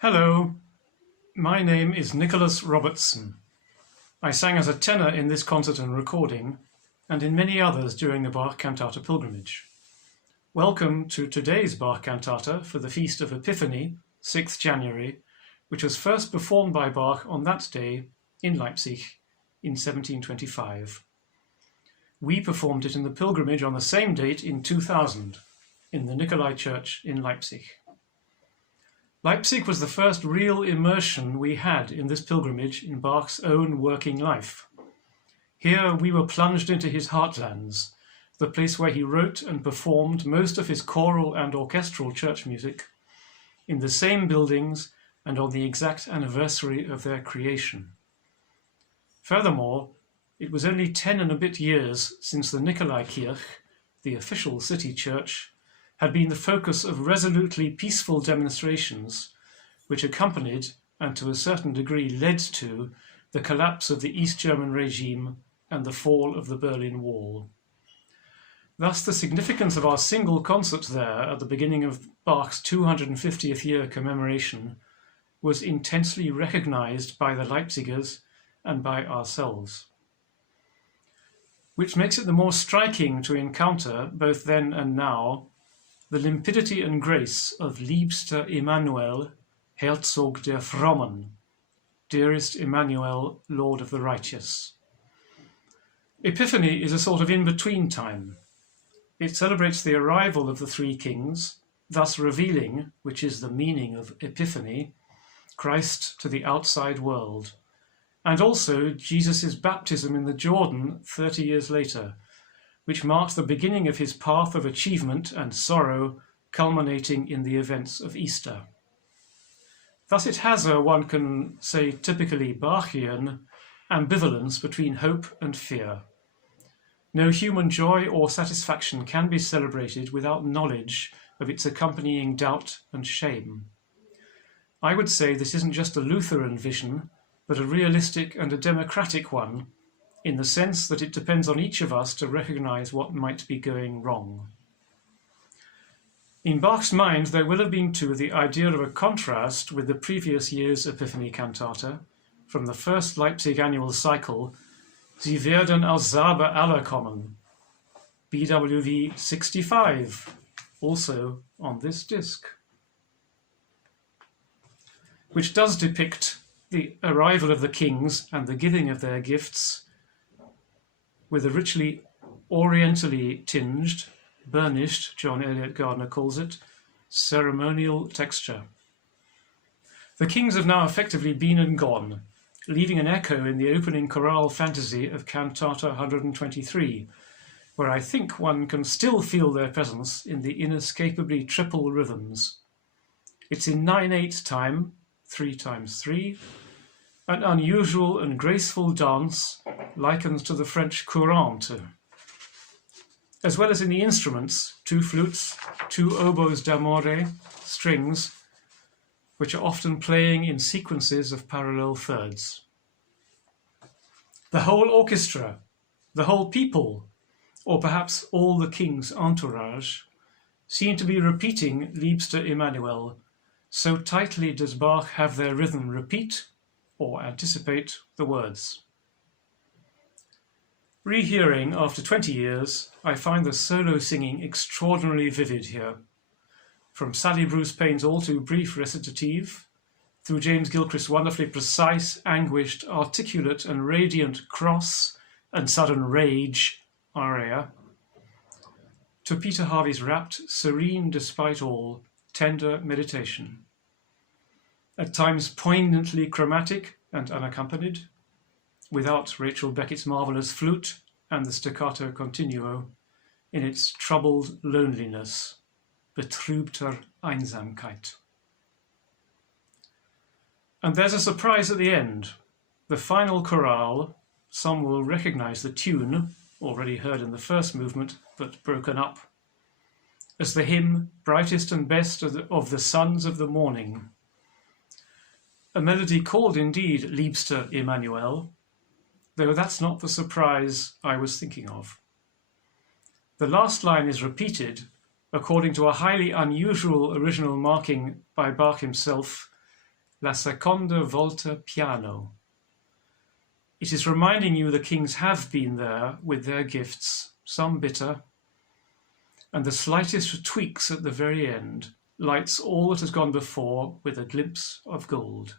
Hello, my name is Nicolas Robertson. I sang as a tenor in this concert and recording, and in many others during the Bach Cantata pilgrimage. Welcome to today's Bach Cantata for the Feast of Epiphany, 6th January, which was first performed by Bach on that day in Leipzig in 1725. We performed it in the pilgrimage on the same date in 2000 in the Nikolai Church in Leipzig. Leipzig was the first real immersion we had in this pilgrimage in Bach's own working life. Here we were plunged into his heartlands, the place where he wrote and performed most of his choral and orchestral church music, in the same buildings and on the exact anniversary of their creation. Furthermore, it was only 10 and a bit years since the Nikolaikirche, the official city church, had been the focus of resolutely peaceful demonstrations which accompanied and to a certain degree led to the collapse of the East German regime and the fall of the Berlin Wall. Thus the significance of our single concert there at the beginning of Bach's 250th year commemoration was intensely recognized by the Leipzigers and by ourselves. Which makes it the more striking to encounter, both then and now, the limpidity and grace of Liebster Immanuel, Herzog der Frommen, Dearest Emmanuel, Lord of the Righteous. Epiphany is a sort of in-between time. It celebrates the arrival of the three kings, thus revealing, which is the meaning of Epiphany, Christ to the outside world, and also Jesus' baptism in the Jordan 30 years later, which marked the beginning of his path of achievement and sorrow, culminating in the events of Easter. Thus it has a, one can say typically Bachian, ambivalence between hope and fear. No human joy or satisfaction can be celebrated without knowledge of its accompanying doubt and shame. I would say this isn't just a Lutheran vision, but a realistic and a democratic one, in the sense that it depends on each of us to recognize what might be going wrong. In Bach's mind, there will have been too the idea of a contrast with the previous year's Epiphany cantata from the first Leipzig annual cycle, Sie werden aus Sabe alle kommen, BWV 65, also on this disc, which does depict the arrival of the kings and the giving of their gifts with a richly orientally tinged, burnished, John Eliot Gardiner calls it, ceremonial texture. The kings have now effectively been and gone, leaving an echo in the opening chorale fantasy of Cantata 123, where I think one can still feel their presence in the inescapably triple rhythms. It's in 9/8 time, 3 times 3, an unusual and graceful dance likened to the French courante. As well as in the instruments, 2 flutes, 2 oboes d'amore, strings, which are often playing in sequences of parallel thirds. The whole orchestra, the whole people, or perhaps all the king's entourage, seem to be repeating Liebster Immanuel, so tightly does Bach have their rhythm repeat or anticipate the words. Rehearing after 20 years, I find the solo singing extraordinarily vivid here. From Sally Bruce Payne's all too brief recitative, through James Gilchrist's wonderfully precise, anguished, articulate and radiant cross and sudden rage aria, to Peter Harvey's rapt, serene despite all, tender meditation. At times poignantly chromatic and unaccompanied, without Rachel Beckett's marvelous flute and the staccato continuo, in its troubled loneliness, betrübter Einsamkeit. And there's a surprise at the end. The final chorale, some will recognize the tune, already heard in the first movement, but broken up, as the hymn, brightest and best of the sons of the morning. A melody called indeed Liebster Immanuel, though that's not the surprise I was thinking of. The last line is repeated, according to a highly unusual original marking by Bach himself, La seconda volta piano. It is reminding you the kings have been there with their gifts, some bitter, and the slightest tweaks at the very end lights all that has gone before with a glimpse of gold.